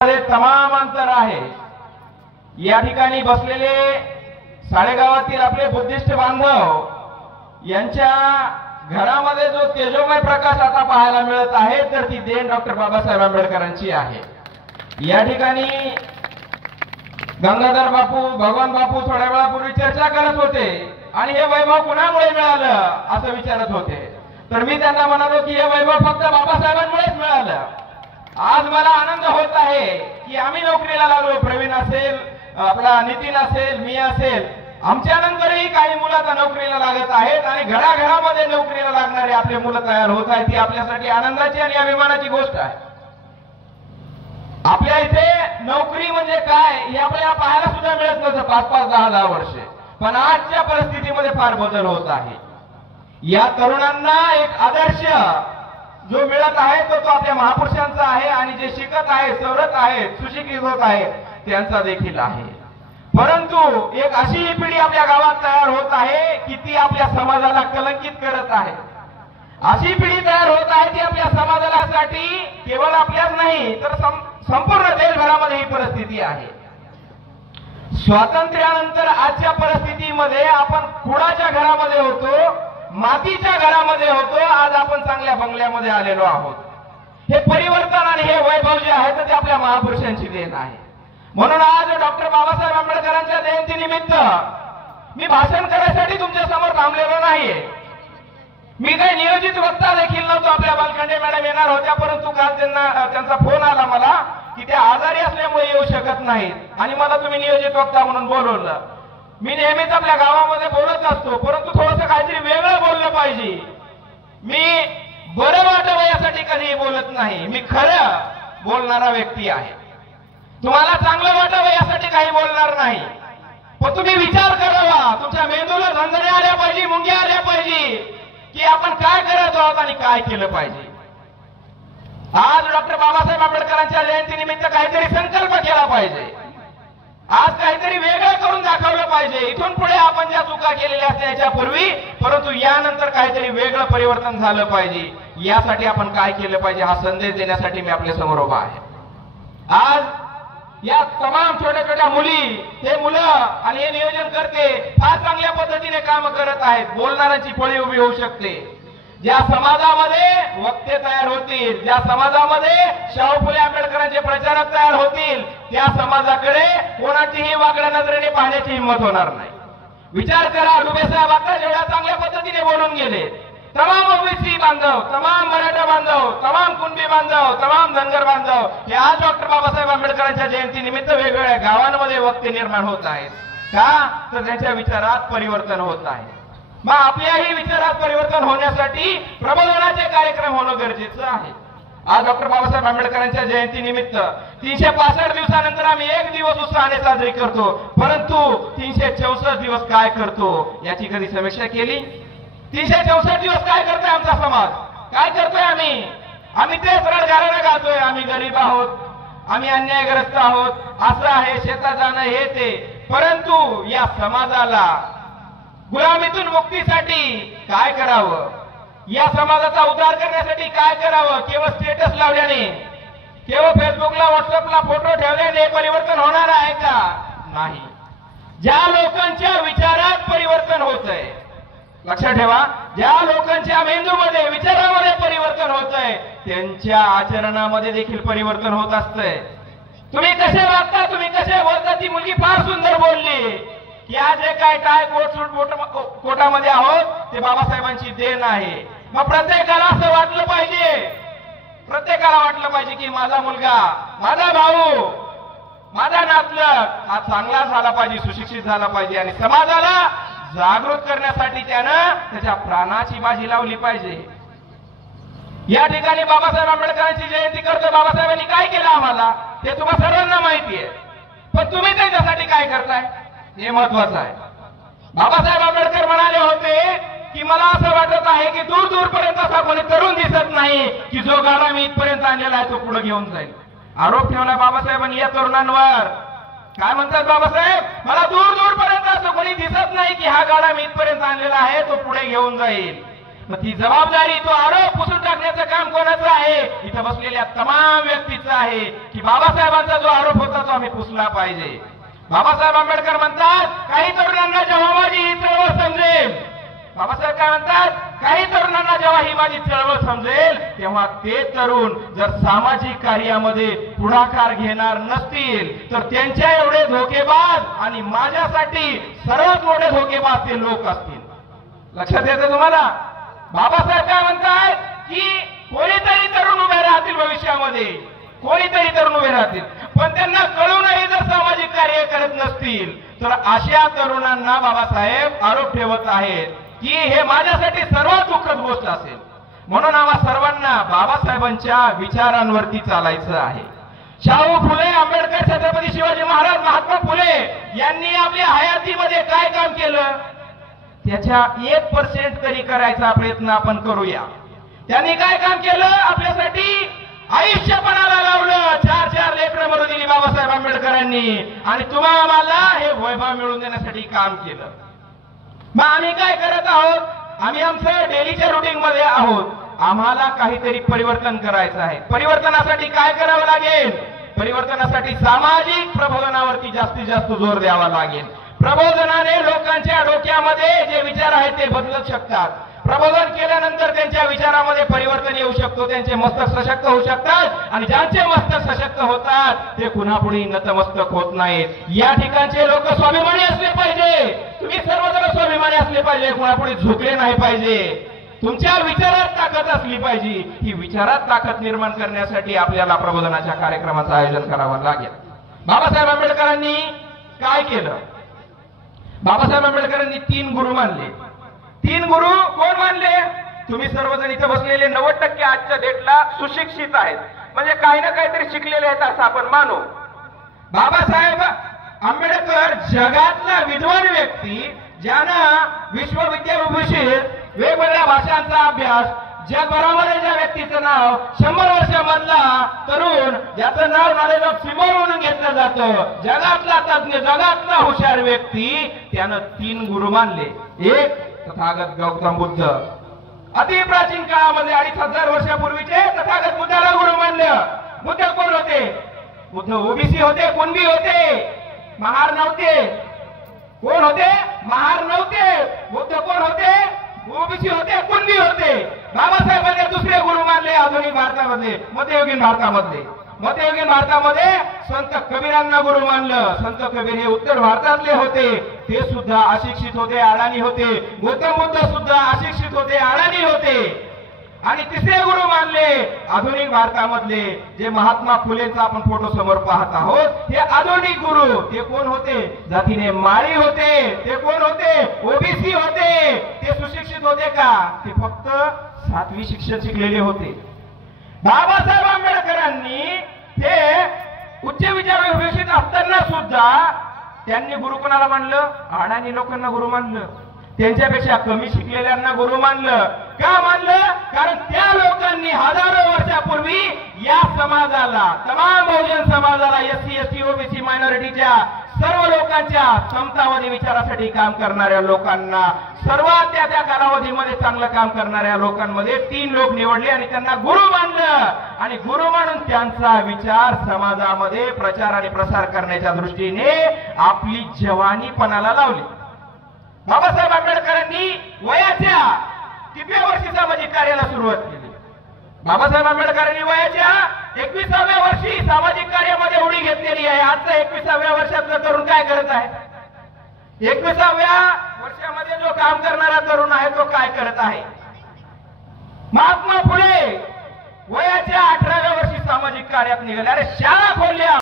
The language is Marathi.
तमाम अंतर आहे। या ठिकाणी बसलेले साडेगावातील आपले बुद्धिस्ट बांधव यांच्या घरामध्ये जो तेजोमय प्रकाश आता पाहायला मिळत आहे तर ती देण डॉक्टर बाबासाहेब आंबेडकरांची आहे। या ठिकाणी गंगाधर बापू, भगवान बापू थोड्या वेळापूर्वी चर्चा करत होते आणि हे वैभव कुणामुळे मिळालं असं विचारत होते, तर मी त्यांना म्हणालो की हे वैभव फक्त बाबासाहेबांमुळेच मिळालं। आज मला आनंद होत आहे की आम्ही नोकरीला लागलो, प्रवीण असेल, आपला नितीन असेल, मी असेल, आमच्या नंतरही काही मुलं आता नोकरीला लागत आहेत आणि घराघरामध्ये नोकरीला लागणारे आपले मुलं तयार होत आहेत। ती आपल्यासाठी आनंदाची आणि अभिमानाची गोष्ट आहे। आपल्या इथे नोकरी म्हणजे काय हे आपल्याला पाहायला सुद्धा मिळत नव्हतं 5-5, 10-10 वर्षे, पण आजच्या परिस्थितीमध्ये फार बदल होत आहे। या तरुणांना एक आदर्श जो मिळत आहे तो आपल्या महापुरुषांचा आहे आणि जे शिकत आहेत, सवरत आहेत, सुशिक्षित होत आहेत त्यांचा देखील आहे। परंतु एक अशी ही पिढी आपल्या गावात तयार होत आहे की ती आपल्या समाजाला कलंकित करत आहे। अशी पिढी तयार होत आहे ती आपल्या समाजासाठी केवळ आपल्याच नाही तर संपूर्ण देशभरामध्ये ही परिस्थिती आहे। स्वातंत्र्यानंतर आजच्या परिस्थितीमध्ये आपण कुणाच्या घरामध्ये होतो, मातीच्या घरामध्ये होतो, आज आपण चांगल्या बंगल्यामध्ये आलेलो आहोत। हे परिवर्तन आणि हे वैभव जे आहे ते आपल्या महापुरुषांची देण आहे। म्हणून आज डॉक्टर बाबासाहेब आंबेडकरांच्या जयंतीनिमित्त मी भाषण करायसाठी तुमच्या समोर थांबलेलो नाहीये। मी काही नियोजित वक्ता देखील नव्हतो। आपल्या बालखंडे मॅडम येणार होत्या, परंतु काल त्यांचा फोन आला मला की त्या आजारी असल्यामुळे येऊ शकत नाहीत आणि मला तुम्ही नियोजित वक्ता म्हणून बोलवलं। मी नेहमीच आपल्या गावामध्ये बोलत असतो, परंतु थोडंसं काहीतरी वेगळं बोललं पाहिजे। मी बरं वाटावं यासाठी कधीही बोलत नाही, मी खरं बोलणारा व्यक्ती आहे। तुम्हाला चांगलं वाटावं यासाठी काही बोलणार नाही, पण तुम्ही विचार करावा, तुमच्या मेंदूला झंझण्या आल्या पाहिजे, मुंग्या आल्या पाहिजे की आपण काय करत आहोत आणि काय केलं पाहिजे। आज डॉक्टर बाबासाहेब आंबेडकरांच्या जयंतीनिमित्त काहीतरी संकल्प केला पाहिजे, आज काहीतरी वेगळं करून दाखवलं पाहिजे। इथून पुढे आपण ज्या चुका केलेल्या असल्या याच्यापूर्वी, परंतु यानंतर काहीतरी वेगळं परिवर्तन झालं पाहिजे। यासाठी आपण काय केलं पाहिजे हा संदेश देण्यासाठी मी आपल्या समोर उभा आहे। आज या तमाम छोट्या छोट्या मुली, हे मुलं आणि हे नियोजन करते फार चांगल्या पद्धतीने काम करत आहेत। बोलणाऱ्यांची फळी उभी होऊ शकते। ज्या समाजामध्ये वक्ते तयार होतील, ज्या समाजामध्ये शाहू फुले आंबेडकरांचे प्रचारक तयार होतील, त्या समाजाकडे कोणाचीही वाकड्या नजरेने पाहण्याची हिंमत होणार नाही। विचार करा, डुबे साहेब आता जेवढ्या चांगल्या पद्धतीने बोलून गेले, तमाम ओबीसी बांधव, तमाम मराठा बांधव, तमाम कुणबी बांधव, तमाम धनगर बांधव हे आज डॉक्टर बाबासाहेब आंबेडकरांच्या जयंतीनिमित्त वेगवेगळ्या गावांमध्ये वक्ते निर्माण होत आहेत। का तर त्यांच्या विचारात परिवर्तन होत आहे। मग आपल्याही विचारात परिवर्तन होण्यासाठी प्रबोधनाचे कार्यक्रम होणं गरजेचं आहे। आज डॉक्टर बाबासाहेब आंबेडकरांच्या जयंतीनिमित्त 365 दिवसानंतर आम्ही एक दिवस उत्साहाने साजरी करतो, परंतु 364 दिवस काय करतो याची कधी समीक्षा केली? 364 दिवस काय करतोय आमचा समाज, काय करतोय आम्ही तेच रडगाणं गातोय, आम्ही गरीब आहोत, आम्ही अन्यायग्रस्त आहोत, असं आहे, शेतात जाणं हे ते। परंतु या समाजाला गुलामीतून मुक्तीसाठी काय करावं, या समाजाचा उद्धार करण्यासाठी काय करावं? केवळ स्टेटस लावल्याने, केवळ फेसबुकला, व्हॉट्सअपला फोटो ठेवल्याने परिवर्तन होणार आहे का? नाही। ज्या लोकांच्या विचारात परिवर्तन होतंय, लक्षात ठेवा, ज्या लोकांच्या मेंदूमध्ये, विचारामध्ये परिवर्तन होतंय त्यांच्या आचरणामध्ये देखील परिवर्तन होत असतंय। तुम्ही कसे वागता, तुम्ही कसे बोलता, ती मुलगी फार सुंदर बोलली की आज जे काय कोटामध्ये आहोत ते बाबासाहेबांची देण आहे। मग प्रत्येकाला असं वाटलं पाहिजे, प्रत्येकाला वाटलं पाहिजे की माझा मुलगा, माझा भाऊ, माझा नातलग हा चांगला झाला पाहिजे, सुशिक्षित झाला पाहिजे आणि समाजाला जागृत करण्यासाठी त्यानं त्याच्या प्राणाची बाजी लावली पाहिजे। या ठिकाणी बाबासाहेब आंबेडकरांची जयंती करतो, बाबासाहेबांनी काय केलं आम्हाला ते तुम्हा सर्वांना माहिती आहे, पण तुम्ही त्याच्यासाठी काय करताय हे महत्वाचं आहे। बाबासाहेब आंबेडकर म्हणाले होते की मला असं वाटत आहे की दूर दूरपर्यंत असा कोणी तरुण दिसत नाही की जो गाडा मी इथपर्यंत आणलेला आहे तो पुढे घेऊन जाईल। आरोप ठेवला बाबासाहेबांनी या तरुणांवर। काय म्हणतात बाबासाहेब, मला दूर दूरपर्यंत असं कोणी दिसत नाही की हा गाडा मी इथपर्यंत आणलेला आहे तो पुढे घेऊन जाईल। मग ती जबाबदारी, तो आरोप पुसून टाकण्याचं काम कोणाचं आहे? इथं बसलेल्या तमाम व्यक्तीचं आहे की बाबासाहेबांचा जो आरोप होता तो आम्ही पुसला पाहिजे. बाबासाहेब आंबेडकर म्हणतात, काही तरुणांना जेव्हा माझी ही चळवळ समजेल, बाबासाहेब काय म्हणतात, काही तरुणांना जेव्हा ही माझी चळवळ समजेल तेव्हा ते तरुण जर सामाजिक कार्यामध्ये पुढाकार घेणार नसतील तर त्यांच्या एवढे धोकेबाज आणि माझ्यासाठी सर्वात मोठे धोकेबाज ते लोक असतील. लक्षात येतं तुम्हाला? बाबासाहेब काय म्हणतात की कोणीतरी तरुण उभे राहतील भविष्यामध्ये, कोणीतरी तरुण उभे राहतील, पण त्यांना कळूनही जर सामाजिक कार्य करत नसतील तर अशा तरुणांना बाबासाहेब आरोप ठेवत आहेत की हे माझ्यासाठी सर्वात दुःखद गोष्ट असेल. म्हणून आम्हा सर्वांना बाबासाहेबांच्या विचारांवरती चालायचं आहे. शाहू फुले, आंबेडकर, छत्रपती शिवाजी महाराज, महात्मा फुले यांनी आपल्या हयातीमध्ये काय काम केलं त्याच्या 1% तरी करायचा प्रयत्न आपण करूया. त्यांनी काय काम केलं? आपल्यासाठी आयुष्य पणाला लावलं. 4 लेकरं मरू दिली बाबासाहेब आंबेडकरांनी आणि तुम्हाला हे वैभव मिळवून देण्यासाठी काम केलं. मग आम्ही काय करत आहोत? आम्ही आमचं डेलीच्या रुटीन मध्ये आहोत. आम्हाला काहीतरी परिवर्तन करायचं आहे. परिवर्तनासाठी काय करावं लागेल? परिवर्तनासाठी सामाजिक प्रबोधनावरती जास्तीत जास्त जोर द्यावा लागेल. प्रबोधनाने लोकांच्या डोक्यामध्ये जे विचार आहेत ते बदलू शकतात. प्रबोधन केल्यानंतर त्यांच्या विचारामध्ये परिवर्तन येऊ शकतो, त्यांचे मस्तक सशक्त होऊ शकतात आणि ज्यांचे मस्तक सशक्त होतात ते कुणापुढे नतमस्तक होत नाहीत. या ठिकाणचे लोक स्वाभिमानी असले पाहिजे. तुम्ही सर्वजण स्वाभिमानी असले पाहिजे, कुणापुढे झुकले नाही पाहिजे. तुमच्या विचारात ताकद असली पाहिजे. ही विचारात ताकद निर्माण करण्यासाठी आपल्याला प्रबोधनाच्या कार्यक्रमाचं आयोजन करावं लागेल. बाबासाहेब आंबेडकरांनी काय केलं? बाबासाहेब आंबेडकरांनी 3 गुरु मानले. 3 गुरु कोण मानले? तुम्ही सर्वजण इथे बसलेले 90% आजच्या डेटला सुशिक्षित आहेत, म्हणजे काही ना काहीतरी शिकलेले आहेत असं आपण मानू. बाबासाहेब आंबेडकर जगातला विद्वान व्यक्ती, ज्यानं विश्वविद्याभूषित वेगवेगळ्या भाषांचा अभ्यास, जगभरामध्ये ज्या व्यक्तीचं नाव 100 वर्षामधला तरुण, ज्याचं नाव नॉलेज ऑफ सिमोर म्हणून घेतलं जातं, जगातला तज्ञ, जगातला हुशार व्यक्ती, त्यानं 3 गुरु मानले. एक तथागत गौतम बुद्ध. अति प्राचीन काळामध्ये 2500 वर्षापूर्वीचे तथागत बुद्धाला गुरु मानलं. बुद्ध कोण होते? बुद्ध ओबीसी होते, कुणबी होते, महार नव्हते. कोण होते? महार नव्हते. बुद्ध कोण होते? ओबीसी होते, कुणबी होते. बाबासाहेबांनी दुसरे गुरु मानले आधुनिक भारतामध्ये, मध्ययुगीन भारतामध्ये. मध्ययुगीन भारतामध्ये संत कबीरांना गुरु मानलं. संत कबीर हे उत्तर भारतातले होते, ते सुद्धा अशिक्षित होते, अडाणी होते. गौतम बुद्ध सुद्धा अशिक्षित होते, अडाणी होते. आणि तिसरे गुरु मानले आधुनिक भारतामधले, जे महात्मा फुलेंचा आपण फोटो समोर पाहत आहोत, हे आधुनिक गुरु. ते कोण होते? जातीने माळी होते. ते कोण होते? ओबीसी होते. ते सुशिक्षित होते का? ते फक्त 7वी शिक्षण शिकलेले होते. बाबासाहेब आंबेडकरांनी हे उच्च विचार विकसित असताना सुद्धा त्यांनी गुरु कोणाला मानलं? अडाणी लोकांना गुरु मानलं. त्यांच्यापेक्षा कमी शिकलेल्यांना गुरु मानलं. का मानलं? कारण त्या लोकांनी हजारो वर्षापूर्वी या समाजाला, तमाम बहुजन समाजाला, एससी, एसटी, ओबीसी, मायनॉरिटीच्या सर्व लोकांच्या समतावादी विचारासाठी काम करणाऱ्या लोकांना, सर्वात त्या कालावधीमध्ये चांगलं काम करणाऱ्या लोकांमध्ये 3 लोक निवडले आणि त्यांना गुरु मानलं. आणि गुरु मानून त्यांचा विचार समाजामध्ये प्रचार आणि प्रसार करण्याच्या दृष्टीने आपली जवानीपणाला लावली. बाबासाहेब आंबेडकरांनी वयाच्या 3व्या वर्षी सामाजिक कार्याला सुरुवात केली. बाबासाहेब आंबेडकरांनी वयाच्या 21व्या वर्षी सामाजिक कार्यामध्ये उडी घेतलेली आहे. आजचा 21व्या वर्षातला तरुण काय करत आहे? 21व्या वर्षामध्ये जो काम करणारा तरुण आहे तो काय करत आहे? महात्मा फुले वयाच्या 18व्या वर्षी सामाजिक कार्यात निघाले. अरे शाळा खोलल्या.